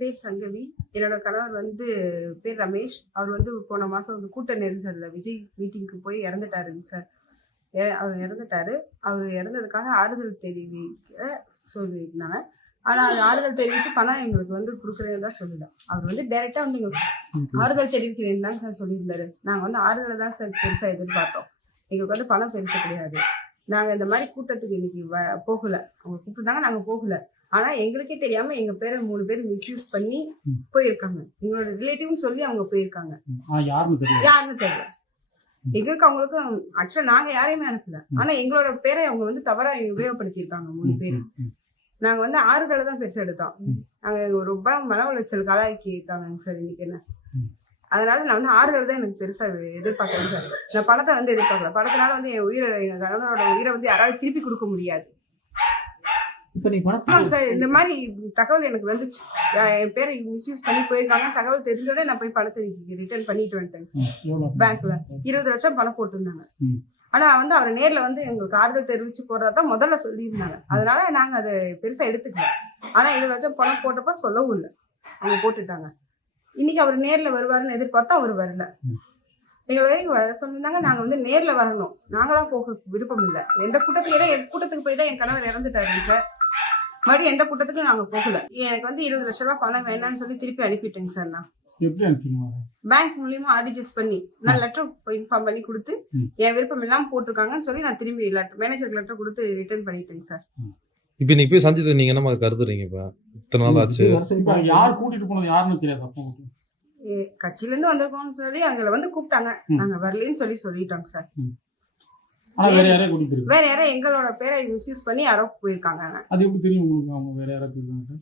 பேர் சங்கவி. என்னோட கணவர் வந்து பேர் ரமேஷ். அவர் வந்து போன மாசம் வந்து கூட்ட நெரிசல்ல விஜய் மீட்டிங்க்கு போய் இறந்துட்டாருங்க சார். அவர் இறந்துட்டாரு. அவர் இறந்ததுக்காக ஆறுதல் தெரிவிக்க சொல்லியிருந்தாங்க. ஆனா அது ஆறுதல் தெரிவிச்சு பணம் எங்களுக்கு வந்து குடுக்குறதா சொல்லல. அவர் வந்து டைரக்டா வந்து எங்களுக்கு ஆறுதல் தெரிவிக்கிறேன்னு தான் சார் சொல்லியிருந்தாரு. நாங்க வந்து ஆறுதலை தான் சார் பெருசா எதிர்பார்த்தோம். எங்களுக்கு வந்து பணம் பெருசு கிடையாது. நாங்க இந்த மாதிரி கூட்டத்துக்கு இன்னைக்கு போகல. அவங்க கூப்பிட்டுருந்தாங்க, நாங்க போகல. ஆனா எங்களுக்கே தெரியாம எங்க பேரை 3 பேர் மிஸ்யூஸ் பண்ணி போயிருக்காங்க. எங்களோட ரிலேட்டிவ்னு சொல்லி அவங்க போயிருக்காங்க. யாருன்னு தெரியல. எங்களுக்கு அவங்களுக்கும் ஆக்சுவலா நாங்க யாரையுமே அனுப்பல. ஆனா எங்களோட பேரை அவங்க வந்து தவறா உபயோகப்படுத்தியிருக்காங்க 3 பேர். நாங்க வந்து ஆறுதலை தான் பெருசா எடுத்தோம். நாங்க ரொம்ப மன உளைச்சல் காலாக்கிட்டாங்க சார் இன்னைக்கு என்ன. அதனால நான் வந்து ஆறுதல் தான் எனக்கு பெருசா எதிர்பார்க்கறேன் சார். நான் பணத்தை வந்து எதிர்பார்க்கல. பணத்தினால வந்து எங்க கணவனோட உயிரை வந்து யாராவது திருப்பி கொடுக்க முடியாது. சார் இந்த மாதிரி தகவல் எனக்கு வந்துச்சு. என் பேரை மிஸ்யூஸ் பண்ணி போயிருக்காங்க. தகவல் தெரிஞ்சோடனே நான் போய் பணத்தை ரிட்டர்ன் பண்ணிட்டு வந்துட்டேன். பேங்க்ல 20 லட்சம் பணம் போட்டிருந்தாங்க. ஆனா வந்து அவர் நேர்ல வந்து எங்களுக்கு ஆறுதல் தெரிவிச்சு போடுறதான் முதல்ல சொல்லியிருந்தாங்க. அதனால நாங்க அதை பெருசா எடுத்துக்கல. ஆனா 20 லட்சம் பணம் போட்டப்ப சொல்லவும் இல்லை. அவங்க போட்டுட்டாங்க. இன்னைக்கு அவர் நேர்ல வருவாருன்னு எதிர்பார்த்தா அவர் வரல. எங்களை சொல்லியிருந்தாங்க நாங்க வந்து நேர்ல வரணும். நாங்களாம் போக விருப்பம் இல்லை. எந்த கூட்டத்துக்கு போய் தான் என் கணவர் இறந்துட்டாரு சார். மறுபடியும் எந்த கூட்டத்துக்கும் நாங்க போகல. எனக்கு வந்து 20 லட்சம் ரூபாய் பணம் வேணாம்னு சொல்லி திருப்பி அனுப்பிட்டேங்க சார். நான் பேங்க் மூலியமா ஆர்டிஜிஎஸ் பண்ணி நான் லெட்டர் இன்ஃபார்ம் பண்ணி கொடுத்து என் விருப்பம் எல்லாம் போட்டிருக்காங்கன்னு சொல்லி நான் திரும்பி மேனேஜருக்கு லெட்டர் கொடுத்து ரிட்டர்ன் பண்ணிட்டேங்க சார். இப்ப நீங்க போய் சந்திச்சது நீங்க என்ன கருதுறீங்க? இப்ப இத்தனை நாள் ஆச்சு. யார் கூட்டிட்டு போனது யாருன்னு தெரியாது. கட்சியில இருந்து வந்திருக்கோம்னு சொல்லி அங்க வந்து கூப்பிட்டாங்க. நாங்க வரலன்னு சொல்லிட்டோங்க சார். வேற யாரோ எங்களோட பேரை மிஸ்யூஸ் பண்ணி யாரோ போயிருக்காங்க. அது எப்படி தெரியும் உங்களுக்கு? அவங்க வேற யாரோ போயிருக்காங்க.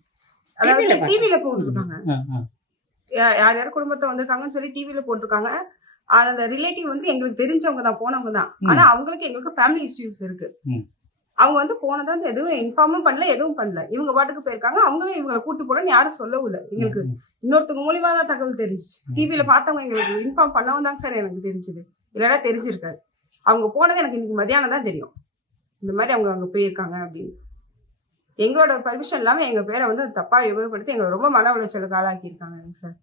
அதாவது டிவில போட்டுருக்காங்க. யார் குடும்பத்தை வந்திருக்காங்கன்னு சொல்லி டிவில போட்டிருக்காங்க. அந்த ரிலேட்டிவ் வந்து எங்களுக்கு தெரிஞ்சவங்க தான், போனவங்க தான். ஆனா அவங்களுக்கு எங்களுக்கு ஃபேமிலி இஷ்யூஸ் இருக்கு. அவங்க வந்து போனதா எதுவும் இன்ஃபார்மும் பண்ணல, எதுவும் பண்ணல. இவங்க பாட்டுக்கு போயிருக்காங்க. அவங்களும் இவங்களை கூட்டு போறோம்னு யாரும் சொல்லவும் இல்லை. எங்களுக்கு இன்னொருத்தவங்க மூலியமா தான் தகவல் தெரிஞ்சிச்சு. டிவில பார்த்தவங்க எங்களுக்கு இன்ஃபார்ம் பண்ணவும் தான் சார் எனக்கு தெரிஞ்சது. இல்லைன்னா தெரிஞ்சிருக்காரு. அவங்க போனது எனக்கு இன்னைக்கு மதியானம் தான் தெரியும். இந்த மாதிரி அவங்க அங்க போயிருக்காங்க அப்படின்னு. எங்களோட பர்மிஷன் இல்லாம எங்க பேரை வந்து தப்பா உபயோகப்படுத்தி எங்களை ரொம்ப மன உளைச்சலுக்கு ஆளாக்கி இருக்காங்க சார்.